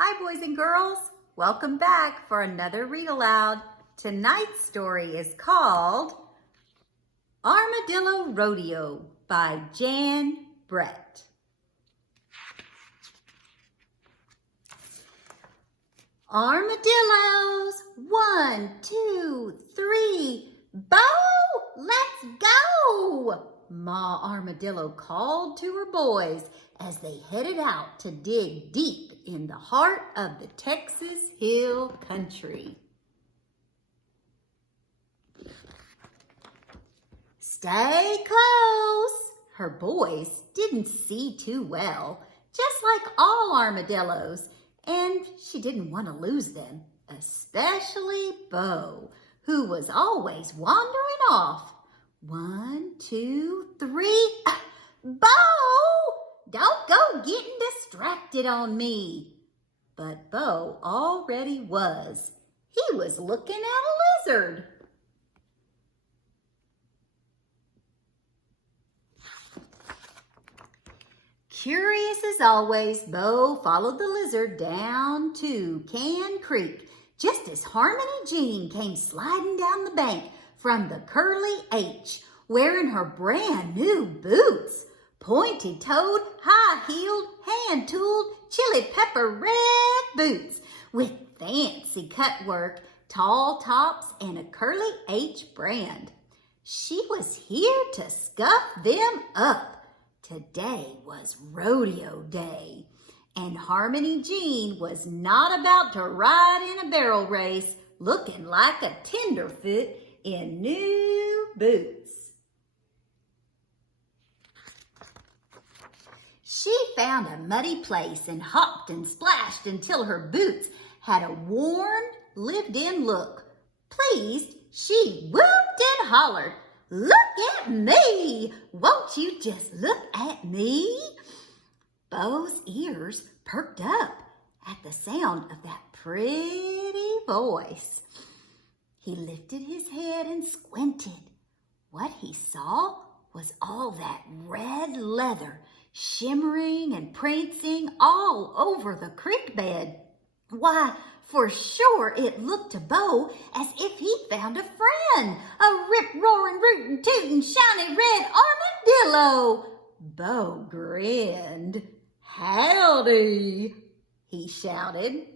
Hi, boys and girls. Welcome back for another Read Aloud. Tonight's story is called Armadillo Rodeo by Jan Brett. Armadillos, 1, 2, 3, Bo, let's go! Ma Armadillo called to her boys as they headed out to dig deep in the heart of the Texas Hill Country. Stay close! Her boys didn't see too well, just like all armadillos, and she didn't want to lose them, especially Bo, who was always wandering off. 1, 2, 3, Bo! Don't go getting distracted on me. But Bo already was. He was looking at a lizard. Curious as always, Bo followed the lizard down to Can Creek, just as Harmony Jean came sliding down the bank from the Curly H, wearing her brand new boots. Pointy-toed, high-heeled, hand-tooled, chili pepper red boots with fancy cut work, tall tops, and a Curly H brand. She was here to scuff them up. Today was rodeo day, and Harmony Jean was not about to ride in a barrel race looking like a tenderfoot in new boots. She found a muddy place and hopped and splashed until her boots had a worn, lived-in look. Pleased, she whooped and hollered, "Look at me! Won't you just look at me?" Bo's ears perked up at the sound of that pretty voice. He lifted his head and squinted. What he saw was all that red leather shimmering and prancing all over the creek bed. Why, for sure it looked to Bo as if he found a friend, a rip-roaring, rootin', tootin', shiny red armadillo. Bo grinned. "Howdy," he shouted.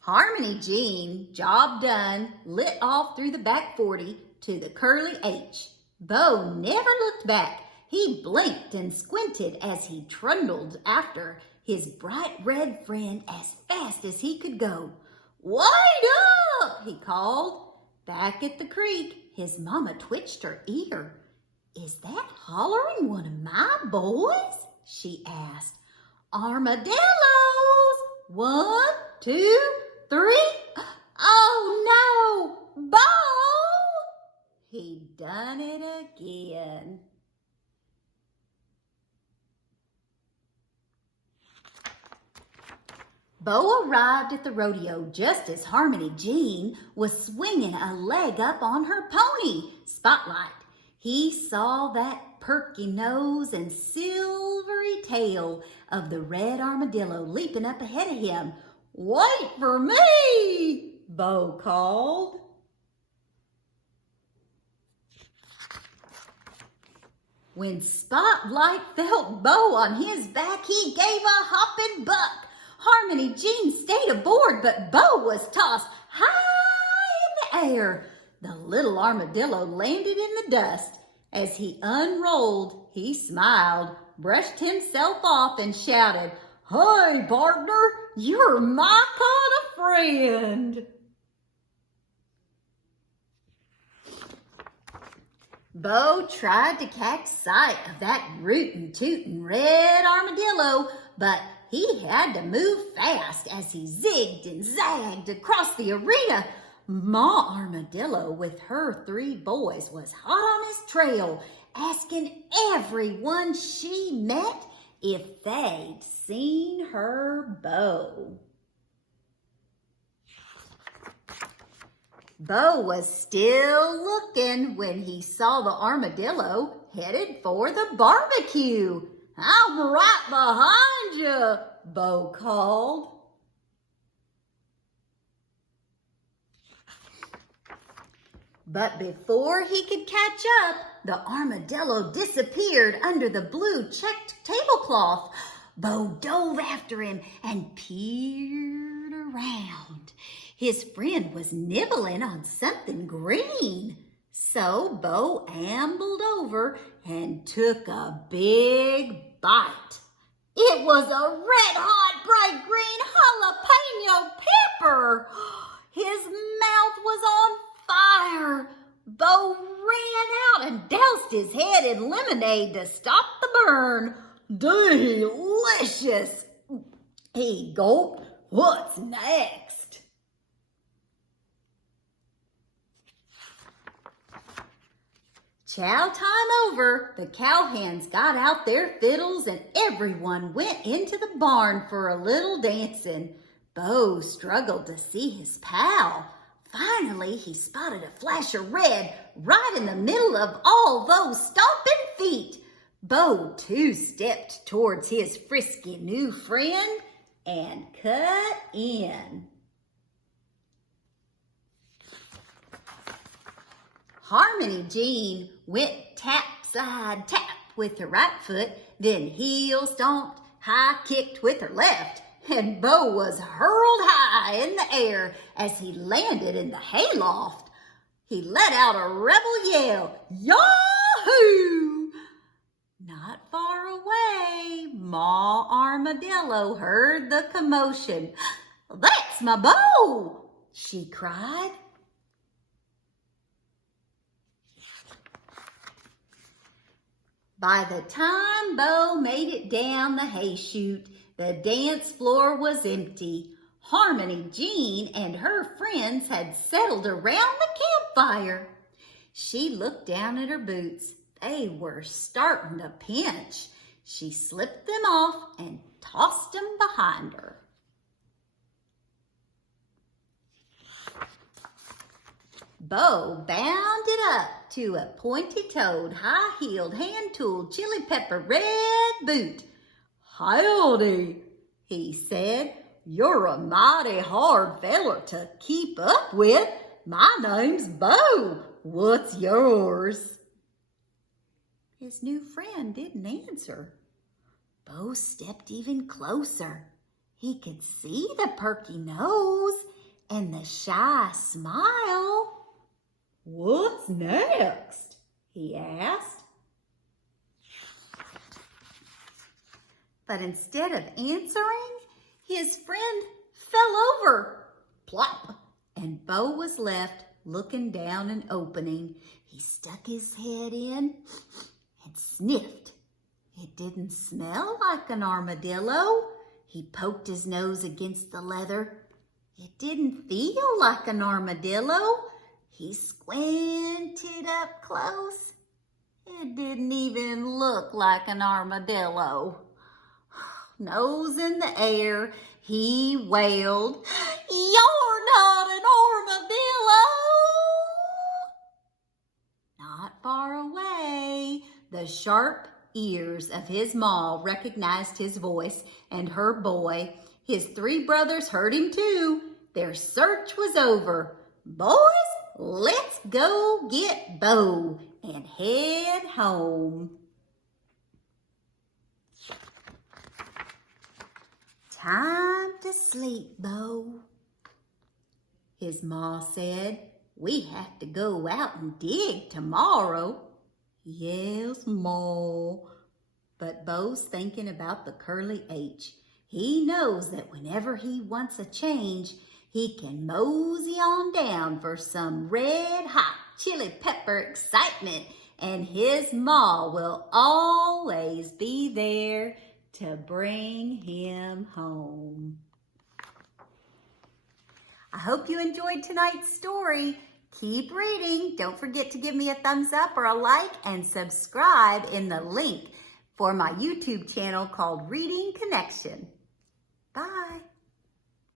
Harmony Jean, job done, lit off through the back 40 to the Curly H. Bo never looked back. He blinked and squinted as he trundled after his bright red friend as fast as he could go. "Wait up!" he called. Back at the creek, his mama twitched her ear. "Is that hollering one of my boys?" she asked. "Armadillos! 1, 2, 3. Oh no, Bo!" He done it again. Bo arrived at the rodeo just as Harmony Jean was swinging a leg up on her pony, Spotlight. He saw that perky nose and silvery tail of the red armadillo leaping up ahead of him. "Wait for me," Bo called. When Spotlight felt Bo on his back, he gave a hopping buck. Harmony Jean stayed aboard, but Bo was tossed high in the air. The little armadillo landed in the dust. As he unrolled, he smiled, brushed himself off, and shouted, "Hey, partner, you're my kind of friend." Bo tried to catch sight of that rootin' tootin' red armadillo, but he had to move fast as he zigged and zagged across the arena. Ma Armadillo with her 3 boys was hot on his trail, asking everyone she met if they'd seen her Bo. Bo was still looking when he saw the armadillo headed for the barbecue. "I'm right behind you," Bo called. But before he could catch up, the armadillo disappeared under the blue checked tablecloth. Bo dove after him and peered around. His friend was nibbling on something green. So Bo ambled over and took a big bite. It was a red-hot, bright green jalapeno pepper. His mouth was on fire. Bo ran out and doused his head in lemonade to stop the burn. "Delicious!" he gulped. "What's next?" Chow time over, the cowhands got out their fiddles and everyone went into the barn for a little dancing. Bo struggled to see his pal. Finally, he spotted a flash of red right in the middle of all those stomping feet. Bo two-stepped towards his frisky new friend and cut in. Harmony Jean went tap, slide, tap with her right foot, then heel stomped, high kicked with her left, and Bo was hurled high in the air as he landed in the hayloft. He let out a rebel yell, "Yahoo!" Not far away, Ma Armadillo heard the commotion. "That's my Bo!" she cried. By the time Bo made it down the hay chute, the dance floor was empty. Harmony Jean and her friends had settled around the campfire. She looked down at her boots. They were starting to pinch. She slipped them off and tossed them behind her. Bo bounded up to a pointy-toed, high-heeled, hand-tooled, chili pepper red boot. "Howdy," he said. "You're a mighty hard feller to keep up with. My name's Bo. What's yours?" His new friend didn't answer. Bo stepped even closer. He could see the perky nose and the shy smile. "What's next?" he asked. But instead of answering, his friend fell over. Plop! And Bo was left looking down an opening. He stuck his head in and sniffed. It didn't smell like an armadillo. He poked his nose against the leather. It didn't feel like an armadillo. He squinted up close. It didn't even look like an armadillo. Nose in the air, he wailed, "You're not an armadillo!" Not far away, the sharp ears of his ma recognized his voice and her boy. His 3 brothers heard him too. Their search was over. "Boys, let's go get Bo and head home." "Time to sleep, Bo," his ma said. "We have to go out and dig tomorrow." "Yes, Ma." But Bo's thinking about the curly H. He knows that whenever he wants a change, he can mosey on down for some red-hot chili pepper excitement, and his ma will always be there to bring him home. I hope you enjoyed tonight's story. Keep reading. Don't forget to give me a thumbs up or a like and subscribe in the link for my YouTube channel called Reading Connection. Bye.